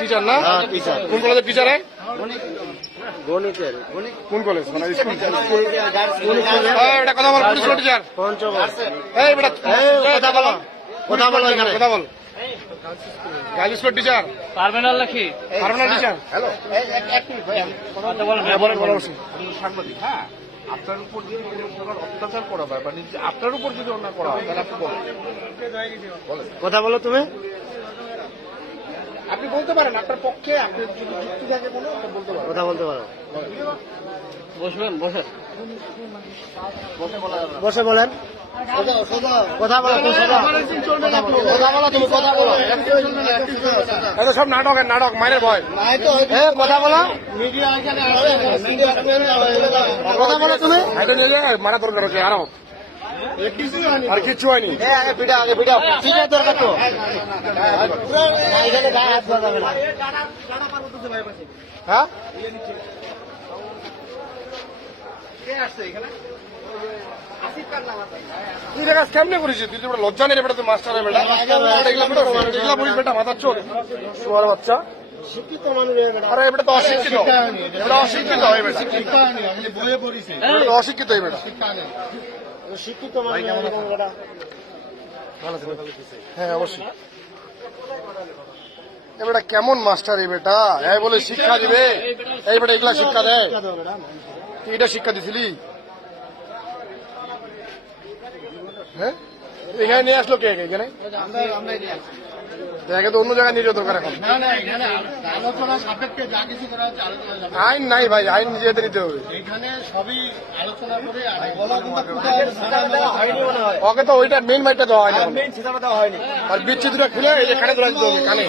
Teacher না? কোন কলেজের টিচার? কোন কলেজ? মানে এটা কথা বল, পুলিশ টিচার। কথা বল, কথা বল। গার্লস স্কুল টিচার পারমেনাল নাকি? পারমেনাল টিচার। হ্যালো, সাংবাদিক। হ্যাঁ, আপনার উপর যদি কোনো প্রকার অত্যাচার করা হয় বা আপনার উপর যদি অন্যায় করা হয় তাহলে আপনি বলেন। কথা বলো তুমি। আপনি বলতে পারেন আপনার পক্ষে, আপনি যদি যুক্তি থাকে কোনো বলতে পারেন, কথা বলতে পারো। বসবেন, বসে বসে বলেন, কথা বলো, তুমি কথা বলো। এটা সব নাটকের নাটক, মায়ের ভয়। কথা বলো, কথা বলো তুমি। এটা নিয়ে মারা দরকার হচ্ছে আরো, আর কিচ্ছু হয়নি। দরকার তো হ্যাঁ, তুই দেখা কেমনে করেছিস? তুই তো লজ্জা নেই বেটা, তুই মাস্টার বেটা, বলিস বেটা মাথার চোখ তোমার বাচ্চা। শিক্ষিত মানুষ, আরে এটা তো অশিক্ষিত, এটা অশিক্ষিত হয় বেটা, অশিক্ষিত হয় বেটা। শিক্ষিত মানুষ হ্যাঁ অবশ্যই। এবারে কেমন মাস্টার এই বেটা, এই বলে শিক্ষা দিবে, এই বেটা এগুলা শিক্ষা দেয়? তুই এটা শিক্ষা দিছিলি? হ্যাঁ, এখানে নিয়ে আসলো কে? এখানে দেখে তো অন্য জায়গায় নিয়ে যাওয়া দরকার এখন। আইন নাই ভাই, আইন নিজেদের নিতে হবে। ওকে তো ওইটা মেন মাইটটা দেওয়া হয়নি, আর বিচ্ছিদটা খুলে এই যে কানে ধরা দিতে হবে, কানে।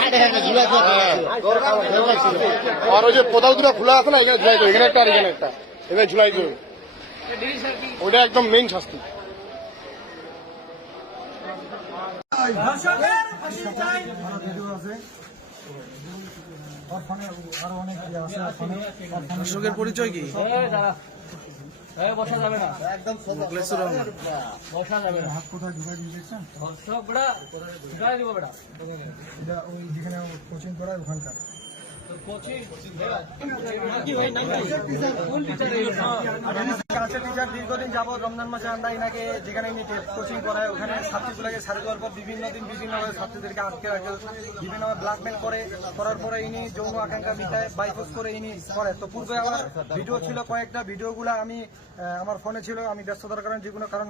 আর ওই যে কোদাল দুটো খোলা আছে না, এখানে ঝুলাই দেবে, এখানে একটা আর এখানে একটা, এখানে ঝুলাই দেবে। ওইটা একদম মেন শাস্তি। দর্শকের পরিচয় কি? বসা যাবে না, একদম বসা যাবে না। হাত কোথায় ঢুকাই দিয়েছেন? দর্শক বেটা ঢুকাই দিব বেটা, ওই যেখানে কোচিং করায় ওখানকার দীর্ঘদিন যাবৎ রমজান মাসে আমরা এনাকে যেখানে কোচিং করায় ওখানে ছাত্রীগুলোকে ছাড়ে দেওয়ার পর বিভিন্ন দিন বিভিন্নভাবে ছাত্রীদেরকে আটকে রাখে, বিভিন্নভাবে ব্ল্যাকমেল করার পরে ইনি যৌন আকাঙ্ক্ষা মিটায় বাইপোজ করে ইনি করে। তো পূর্বে আমার ভিডিও ছিল কয়েকটা, ভিডিওগুলো আমি আমার ফোনে ছিল, আমি ব্যস্ততার কারণে যে কোনো কারণ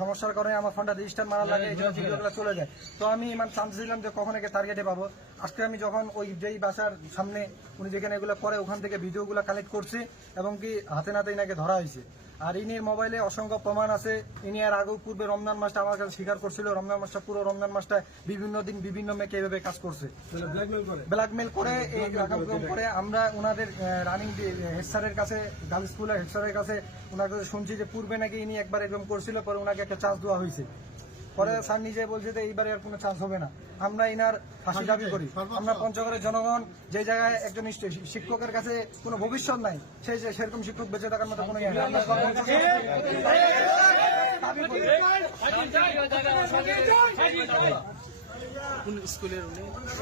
সমস্যার কারণে আমার ফোনটা রেজিস্টার মারা লাগে, এই জন্য ভিডিওগুলো চলে যায়। তো আমি ইমান চান্স দিলাম যে কখন একে টার্গেটে পাবো। আজকে আমি যখন ওই যেই বাসার সামনে উনি যেখানে এগুলো করে ওখান থেকে ভিডিওগুলো কালেক্ট করছি এবং কি হাতে নাতে ইনাকে ধরা হয়েছে। আর ইনির মোবাইলে অসংখ্য প্রমাণ আছে। ইনি আর আগেও পূর্বে রমজান মাসটা আমার কাছে স্বীকার করছিল, রমজান মাসটা পুরো রমজান মাসটা বিভিন্ন দিন বিভিন্ন মেয়েকে এভাবে কাজ করছে, ব্ল্যাকমেল করে এই রকম করে। আমরা ওনাদের রানিং হেড স্যারের কাছে, গার্লস স্কুলের হেড স্যারের কাছে ওনার কাছে শুনছি যে পূর্বে নাকি ইনি একবার এরকম করছিল, পরে ওনাকে একটা চান্স দেওয়া হয়েছে। পরে স্যার নিজে বলছে যে এইবারে আর কোনো চান্স হবে না। আমরা ইনার ফাঁসি দাবি করি। আমরা পঞ্চগড়ের জনগণ, যে জায়গায় একজন শিক্ষকের কাছে কোনো ভবিষ্যৎ নাই, সেই সেরকম শিক্ষক বেঁচে থাকার মতো কোনো ইয়ে নেই।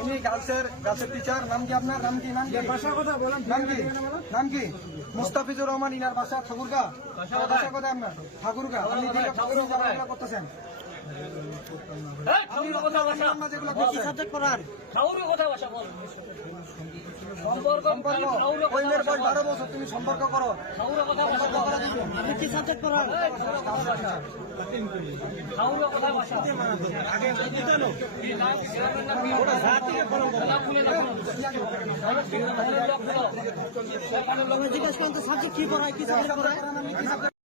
উনি গার্লসের টিচার। নাম কি আপনার? নাম কি? নাম কি? মুস্তাফিজুর রহমান। ইনার বাসা ঠাকুরগা। বাসা কোথায় আপনার? ঠাকুরগা। আপনি ঠাকুরগা করতেছেন? তুমি সম্পর্ক করো, জিজ্ঞাসা করতে সাবজেক্ট কি পড়ায়, কি